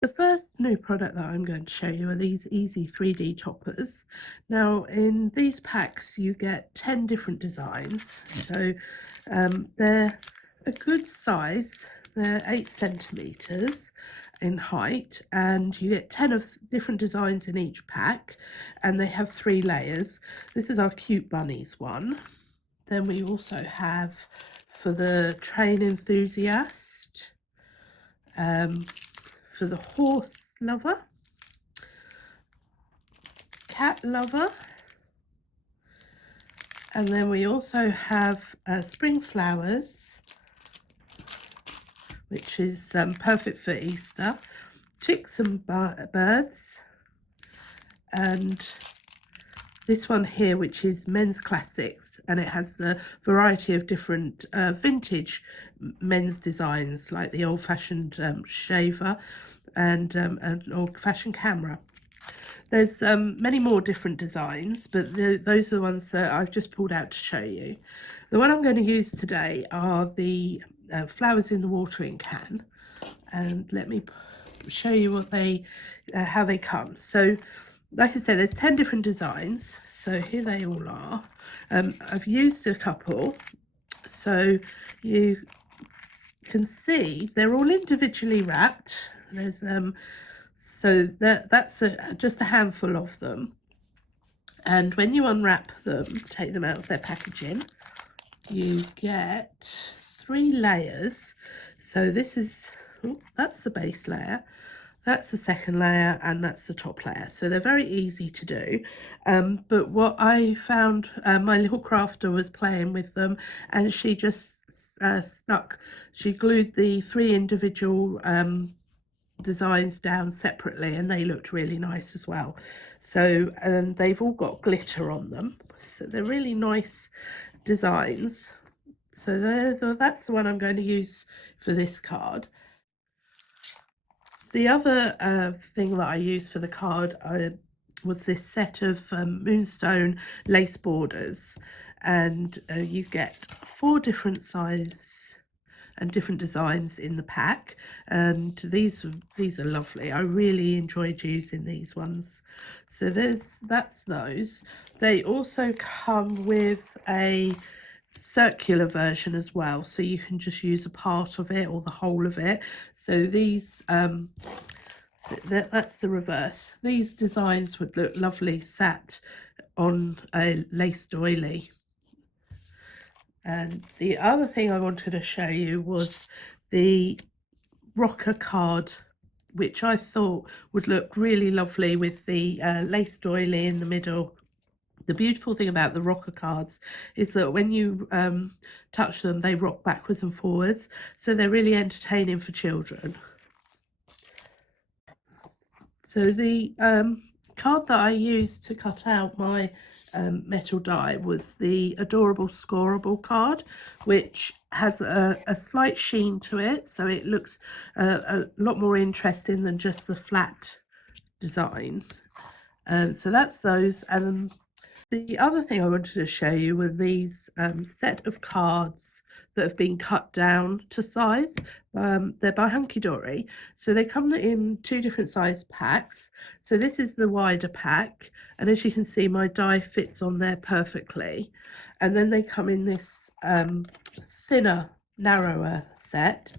The first new product that I'm going to show you are these easy 3D toppers. Now, in these packs, you get 10 different designs. So they're a good size. They're 8 centimeters in height, and you get 10 of different designs in each pack, and they have 3 layers. This is our cute bunnies one. Then we also have for the train enthusiast, for the horse lover, cat lover, and then we also have spring flowers, which is perfect for Easter, chicks and birds, and this one here, which is men's classics, and it has a variety of different vintage men's designs, like the old-fashioned shaver and an old-fashioned camera. There's many more different designs, but those are the ones that I've just pulled out to show you. The one I'm going to use today are the flowers in the watering can, and let me show you what how they come. So, like I said, there's 10 different designs. So here they all are. I've used a couple, so you can see they're all individually wrapped. There's so that's just a handful of them. And when you unwrap them, take them out of their packaging, you get 3 layers. So this is, that's the base layer, that's the second layer, and that's the top layer. So they're very easy to do. But what I found, my little crafter was playing with them, and she just she glued the 3 individual designs down separately, and they looked really nice as well. So they've all got glitter on them, so they're really nice designs. So that's the one I'm going to use for this card. The other thing that I used for the card was this set of moonstone lace borders, and you get 4 different sizes and different designs in the pack, and these are lovely. I really enjoyed using these ones. So that's those. They also come with a circular version as well, so you can just use a part of it or the whole of it. So these so that's the reverse. These designs would look lovely sat on a lace doily. And the other thing I wanted to show you was the rocker card, which I thought would look really lovely with the lace doily in the middle. The beautiful thing about the rocker cards is that when you touch them, they rock backwards and forwards, so they're really entertaining for children. So the card that I used to cut out my metal die was the Adorable Scoreable card, which has a slight sheen to it, so it looks a lot more interesting than just the flat design. So that's those. And the other thing I wanted to show you were these set of cards that have been cut down to size. They're by Hunky Dory, so they come in 2 different size packs. So this is the wider pack, and as you can see, my die fits on there perfectly. And then they come in this thinner, narrower set.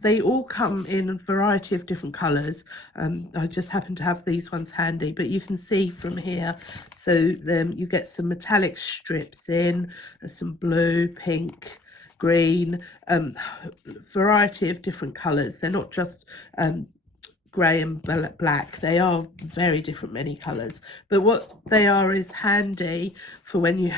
They all come in a variety of different colours. I just happen to have these ones handy, but you can see from here, so you get some metallic strips in, some blue, pink, green, variety of different colours. They're not just grey and black, they are very different, many colours, but what they are is handy for when you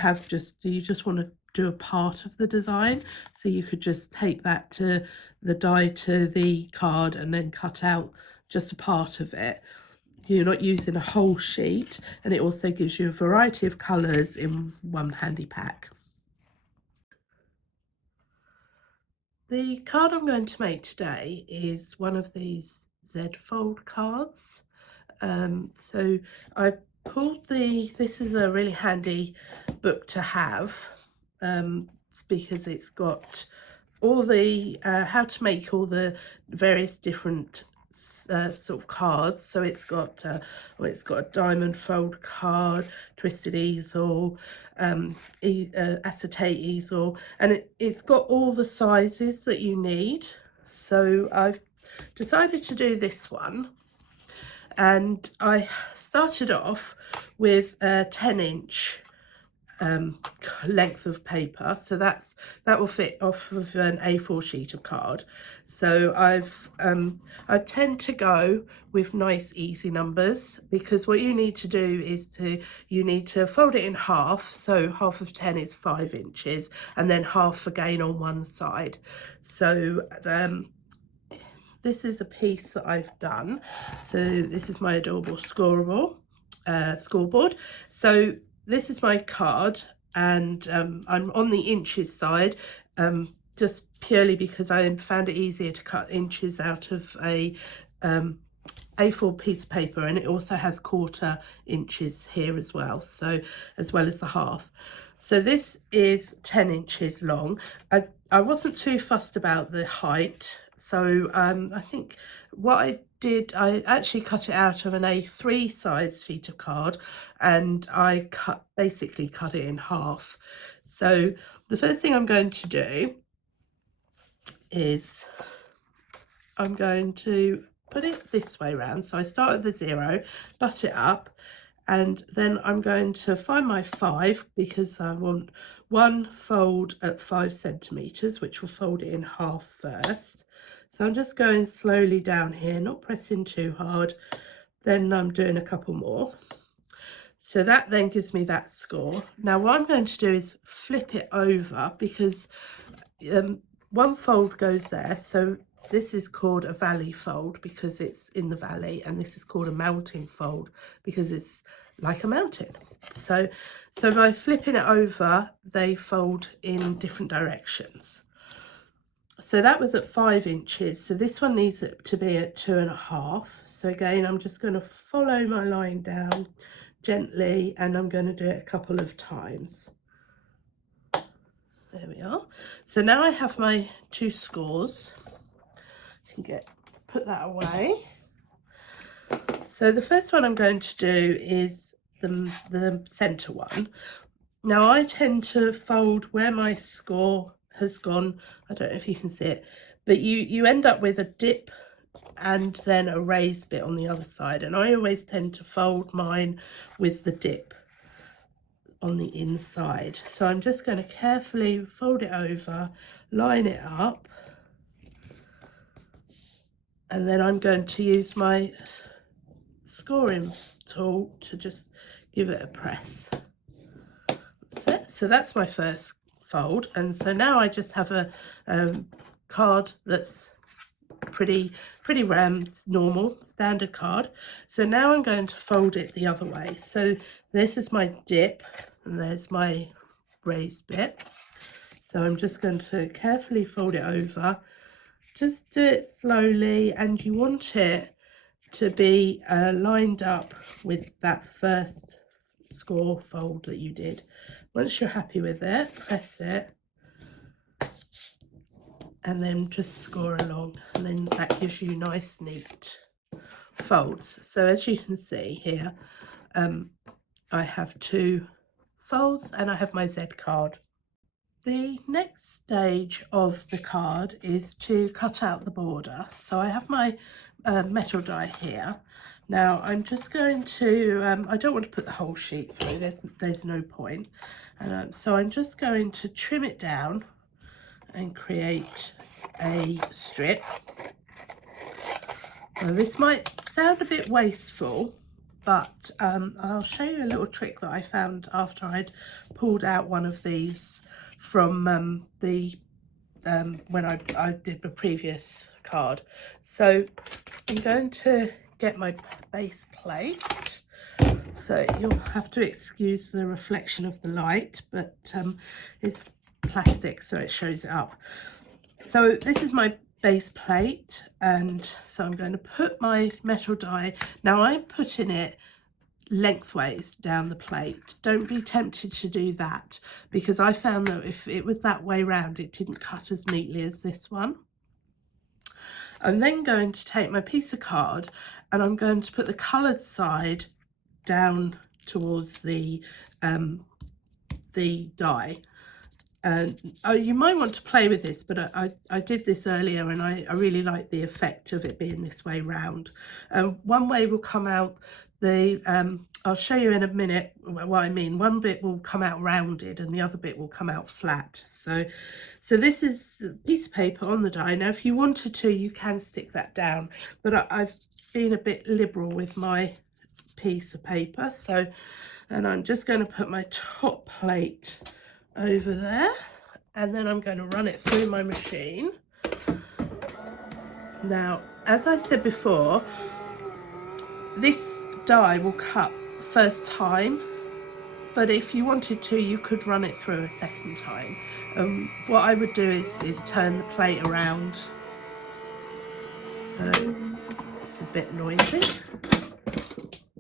just want to do a part of the design, so you could just take that to the die to the card and then cut out just a part of it. You're not using a whole sheet, and it also gives you a variety of colours in one handy pack. The card I'm going to make today is one of these Z fold cards. So I pulled this is a really handy book to have, because it's got all the how to make all the various different sort of cards. So it's got a diamond fold card, twisted easel, acetate easel, and it's got all the sizes that you need. So I've decided to do this one, and I started off with a 10-inch length of paper, so that will fit off of an A4 sheet of card. So I tend to go with nice easy numbers, because what you need to do is you need to fold it in half, so half of 10 is 5 inches, and then half again on one side. So this is a piece that I've done. So this is my adorable scoreboard. So this is my card, and I'm on the inches side, just purely because I found it easier to cut inches out of a A4 piece of paper, and it also has 1/4 inches here as well, so as well as the half. So this is 10 inches long. I wasn't too fussed about the height, so I think what I did, I actually cut it out of an A3 size sheet of card, and I basically cut it in half. So the first thing I'm going to do is I'm going to put it this way round. So I start at the 0, butt it up, and then I'm going to find my 5, because I want one fold at 5 centimeters, which will fold it in half first. So I'm just going slowly down here, not pressing too hard. Then I'm doing a couple more. So that then gives me that score. Now what I'm going to do is flip it over, because one fold goes there. So this is called a valley fold because it's in the valley, and this is called a mountain fold because it's like a mountain. So by flipping it over, they fold in different directions. So that was at 5 inches. So this one needs it to be at 2.5. So again, I'm just going to follow my line down gently, and I'm going to do it a couple of times. There we are. So now I have my 2 scores. I can put that away. So the first one I'm going to do is the center one. Now I tend to fold where my score has gone. I don't know if you can see it, but you end up with a dip and then a raised bit on the other side, and I always tend to fold mine with the dip on the inside. So I'm just going to carefully fold it over, line it up, and then I'm going to use my scoring tool to just give it a press. That's it. So that's my first fold, and so now I just have a card that's pretty normal standard card. So now I'm going to fold it the other way. So this is my dip, and there's my raised bit. So I'm just going to carefully fold it over. Just do it slowly, and you want it to be lined up with that first score fold that you did. Once you're happy with it, press it, and then just score along, and then that gives you nice neat folds. So as you can see here, I have 2 folds, and I have my Z card. The next stage of the card is to cut out the border. So I have my metal die here. Now I'm just going to, I don't want to put the whole sheet through, there's no point. So I'm just going to trim it down and create a strip. Now this might sound a bit wasteful, but I'll show you a little trick that I found after I'd pulled out one of these from when I did the previous card. So I'm going to get my base plate. So you'll have to excuse the reflection of the light, but it's plastic, so it shows it up. So this is my base plate, and so I'm going to put my metal die. Now I'm putting it lengthways down the plate. Don't be tempted to do that, because I found that if it was that way round, it didn't cut as neatly as this one. I'm then going to take my piece of card and I'm going to put the coloured side down towards the die. And you might want to play with this, but I did this earlier and I really like the effect of it being this way round. One way will come out I'll show you in a minute what I mean. One bit will come out rounded and the other bit will come out flat. So this is a piece of paper on the die. Now if you wanted to, you can stick that down, but I've been a bit liberal with my piece of paper. And I'm just going to put my top plate over there and then I'm going to run it through my machine. Now, as I said before, this die will cut first time, but if you wanted to, you could run it through a second time. What I would do is turn the plate around, so it's a bit noisy.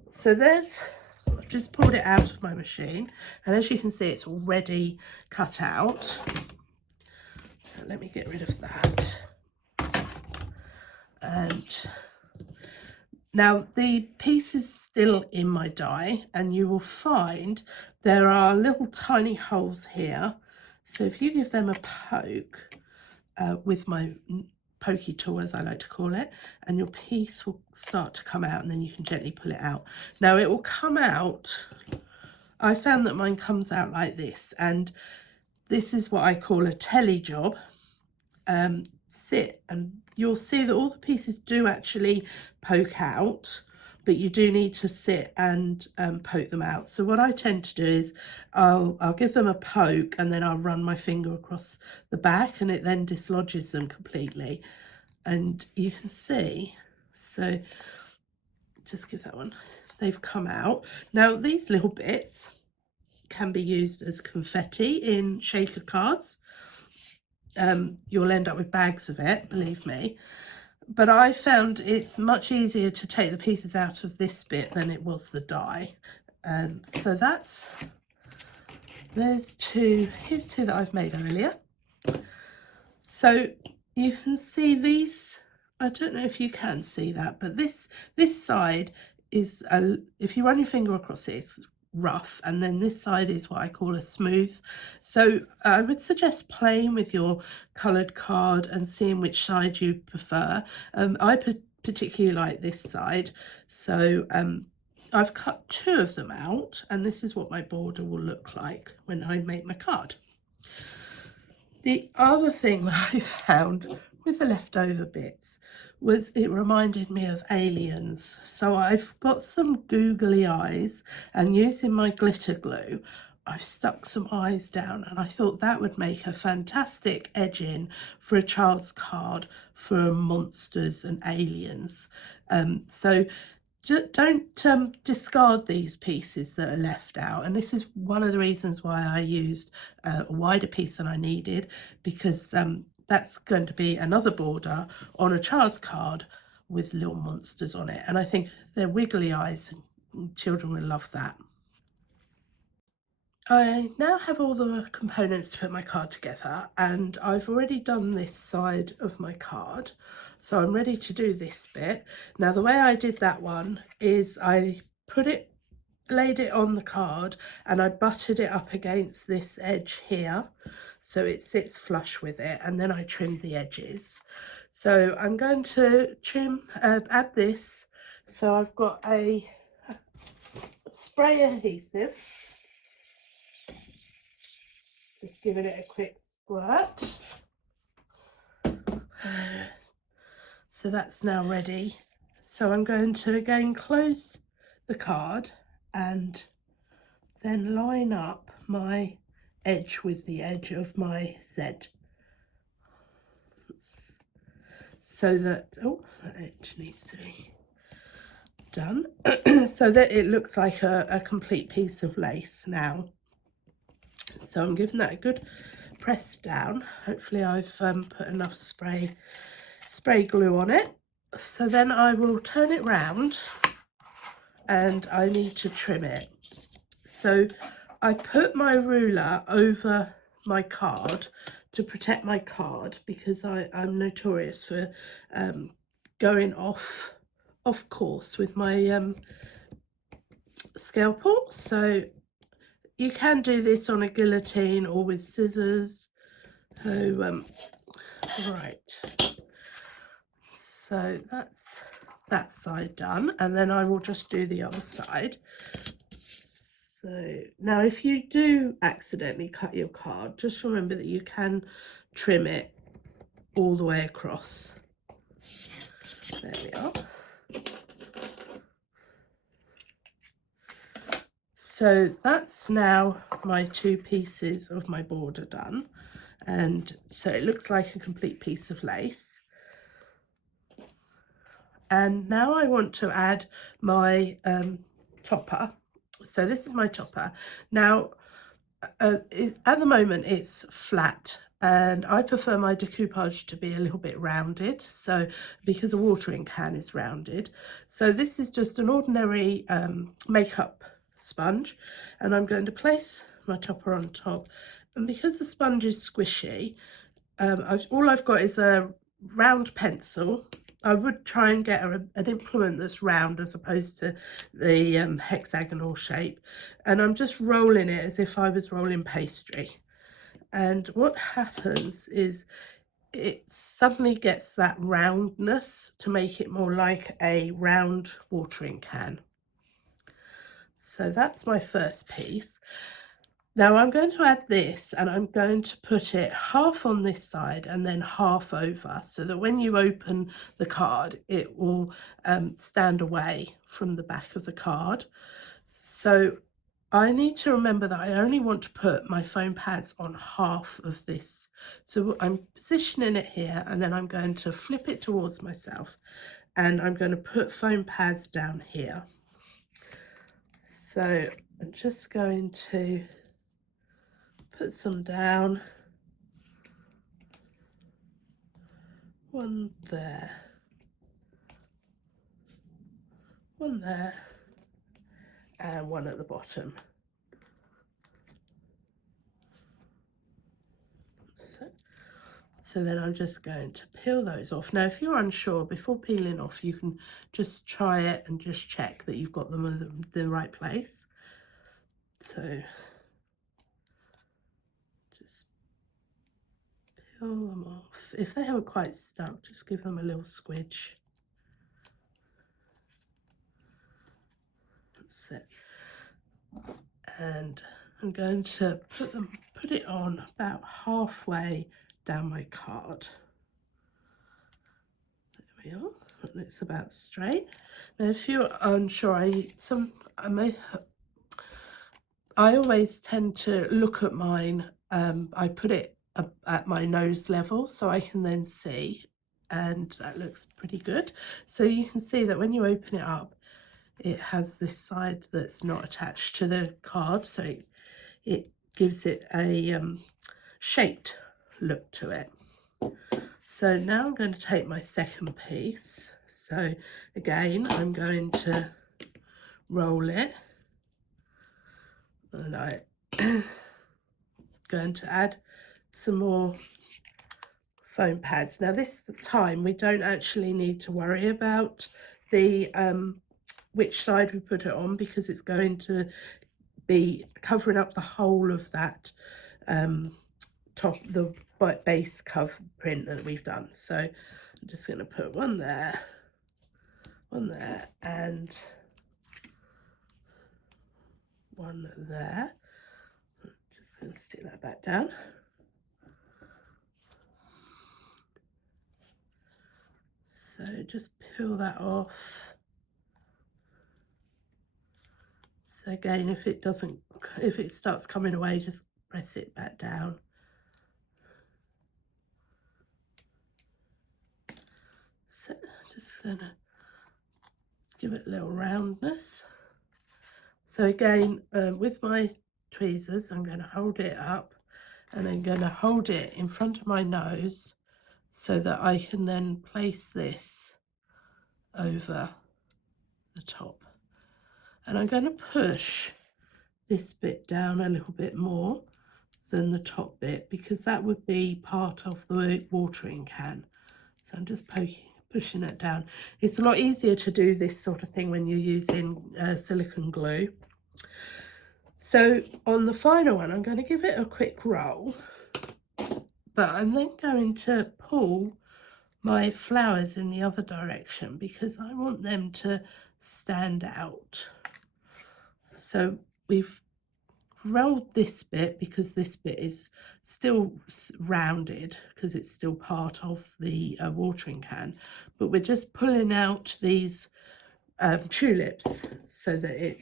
So I've just pulled it out of my machine, and as you can see, it's already cut out. So let me get rid of that. And now the piece is still in my die, and you will find there are little tiny holes here. So if you give them a poke with my pokey tool, as I like to call it, and your piece will start to come out, and then you can gently pull it out. Now it will come out, I found that mine comes out like this, and this is what I call a telly job. Sit, and you'll see that all the pieces do actually poke out, but you do need to sit and poke them out. So what I tend to do is I'll give them a poke and then I'll run my finger across the back and it then dislodges them completely, and you can see, so just give that one, they've come out. Now these little bits can be used as confetti in shaker cards. You'll end up with bags of it, believe me, but I found it's much easier to take the pieces out of this bit than it was the die. And so here's two that I've made earlier. So you can see these, I don't know if you can see that, but this side is if you run your finger across it, it's rough, and then this side is what I call a smooth. So I would suggest playing with your coloured card and seeing which side you prefer. I particularly like this side, so I've cut two of them out, and this is what my border will look like when I make my card. The other thing that I found with the leftover bits was it reminded me of aliens. So I've got some googly eyes, and using my glitter glue, I've stuck some eyes down, and I thought that would make a fantastic edging for a child's card for monsters and aliens. So don't discard these pieces that are left out, and this is one of the reasons why I used a wider piece than I needed, because that's going to be another border on a child's card with little monsters on it, and I think they're wiggly eyes and children will love that. I now have all the components to put my card together, and I've already done this side of my card, so I'm ready to do this bit. Now the way I did that one is I laid it on the card and I buttered it up against this edge here so it sits flush with it, and then I trimmed the edges. So I'm going to add this. So I've got a spray adhesive. Just giving it a quick squirt. So that's now ready. So I'm going to again close the card and then line up my edge with the edge of my Z. So that, oh, that edge needs to be done. So that it looks like a complete piece of lace now. So I'm giving that a good press down. Hopefully I've put enough spray glue on it. So then I will turn it round and I need to trim it. So I put my ruler over my card to protect my card, because I'm notorious for going off course with my scalpel. So you can do this on a guillotine or with scissors. So right, so that's that side done, and then I will just do the other side. So now if you do accidentally cut your card, just remember that you can trim it all the way across. There we are. So that's now my 2 pieces of my border done, and so it looks like a complete piece of lace. And now I want to add my topper. So this is my topper. Now at the moment it's flat, and I prefer my decoupage to be a little bit rounded, so because a watering can is rounded. So this is just an ordinary makeup sponge, and I'm going to place my topper on top, and because the sponge is squishy, all I've got is a round pencil. I would try and get an implement that's round as opposed to the hexagonal shape, and I'm just rolling it as if I was rolling pastry. And what happens is it suddenly gets that roundness to make it more like a round watering can. So that's my first piece. Now I'm going to add this, and I'm going to put it half on this side and then half over, so that when you open the card it will stand away from the back of the card. So I need to remember that I only want to put my foam pads on half of this. So I'm positioning it here, and then I'm going to flip it towards myself, and I'm going to put foam pads down here. So I'm just going to put some down, one there, one there, and one at the bottom. So then I'm just going to peel those off. Now if you're unsure, before peeling off you can just try it and just check that you've got them in the right place. So just peel them off. If they haven't quite stuck, just give them a little squidge. That's it. And I'm going to put it on about halfway down my card. There we are. That looks about straight. Now if you're unsure, I always tend to look at mine. I put it at my nose level so I can then see, and that looks pretty good. So you can see that when you open it up, it has this side that's not attached to the card, so it gives it a shaped look to it. So now I'm going to take my second piece. So again, I'm going to roll it, and I'm going to add some more foam pads. Now this time we don't actually need to worry about the which side we put it on, because it's going to be covering up the whole of that the base cover print that we've done. So I'm just going to put one there, and one there. Just going to stick that back down. So just peel that off. So again, if it starts coming away, just press it back down. So just gonna give it a little roundness. So again, with my tweezers, I'm going to hold it up, and I'm going to hold it in front of my nose so that I can then place this over the top. And I'm going to push this bit down a little bit more than the top bit, because that would be part of the watering can. So I'm just pushing it down. It's a lot easier to do this sort of thing when you're using silicone glue. So on the final one, I'm going to give it a quick roll, but I'm then going to pull my flowers in the other direction because I want them to stand out. So we've rolled this bit because this bit is still rounded because it's still part of the watering can, but we're just pulling out these tulips so that it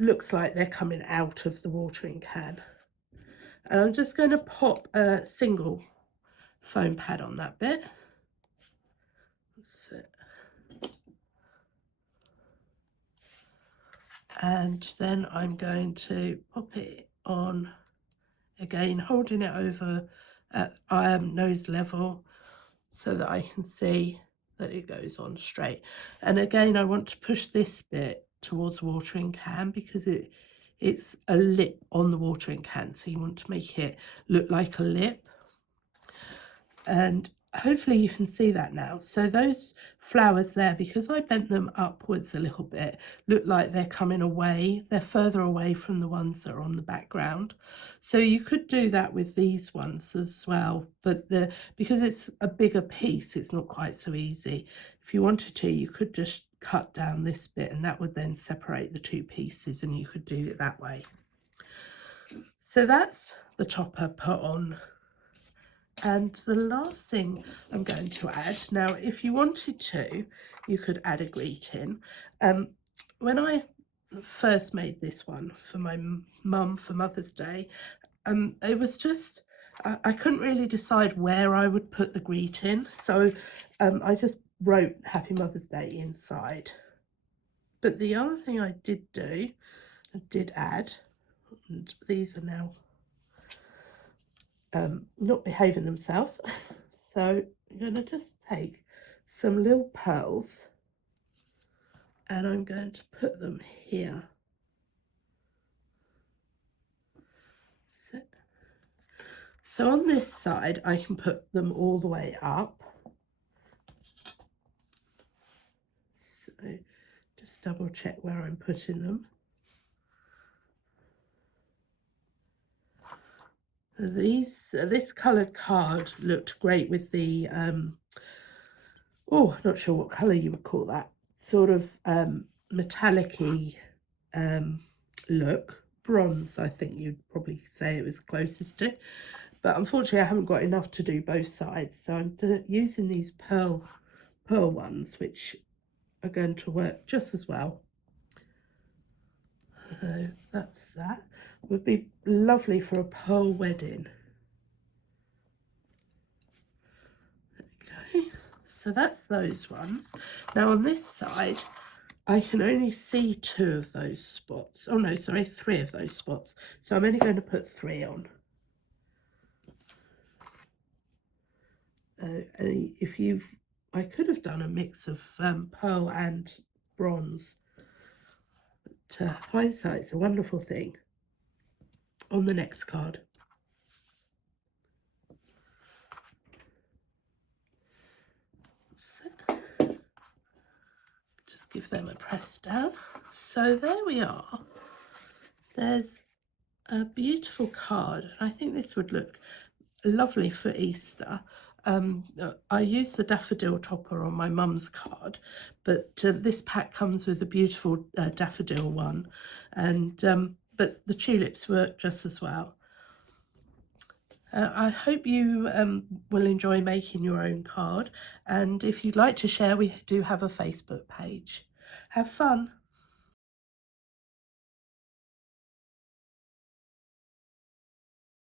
looks like they're coming out of the watering can. And I'm just going to pop a single foam pad on that bit. That's it. And then I'm going to pop it on again, holding it over at nose level so that I can see that it goes on straight. And again, I want to push this bit towards the watering can because it's a lip on the watering can, so you want to make it look like a lip. And hopefully you can see that now. So those flowers there, because I bent them upwards a little bit, look like they're coming away. They're further away from the ones that are on the background. So you could do that with these ones as well, but because it's a bigger piece, it's not quite so easy. If you wanted to, you could just cut down this bit and that would then separate the two pieces, and you could do it that way. So that's the topper put on. And the last thing I'm going to add, now if you wanted to, you could add a greeting. When I first made this one for my mum for Mother's Day, it was just, I couldn't really decide where I would put the greeting, so I just wrote Happy Mother's Day inside. But the other thing I did do, I did add, and these are now not behaving themselves. So I'm going to just take some little pearls and I'm going to put them here. So on this side I can put them all the way up. So just double check where I'm putting them. This coloured card looked great with the oh, not sure what colour you would call that, sort of metallic-y look. Bronze, I think you'd probably say it was closest to, but unfortunately I haven't got enough to do both sides, so I'm using these pearl ones, which are going to work just as well. So that's that. Would be lovely for a pearl wedding. Okay, so that's those ones. Now on this side I can only see 2 of those spots. Oh no, sorry, 3 of those spots. So I'm only going to put 3 on. I could have done a mix of pearl and bronze. But hindsight's a wonderful thing. On the next card. So, just give them a press down. So there we are. There's a beautiful card. I think this would look lovely for Easter. I used the daffodil topper on my mum's card, but this pack comes with a beautiful daffodil one, and but the tulips work just as well. I hope you will enjoy making your own card, and if you'd like to share, we do have a Facebook page. Have fun!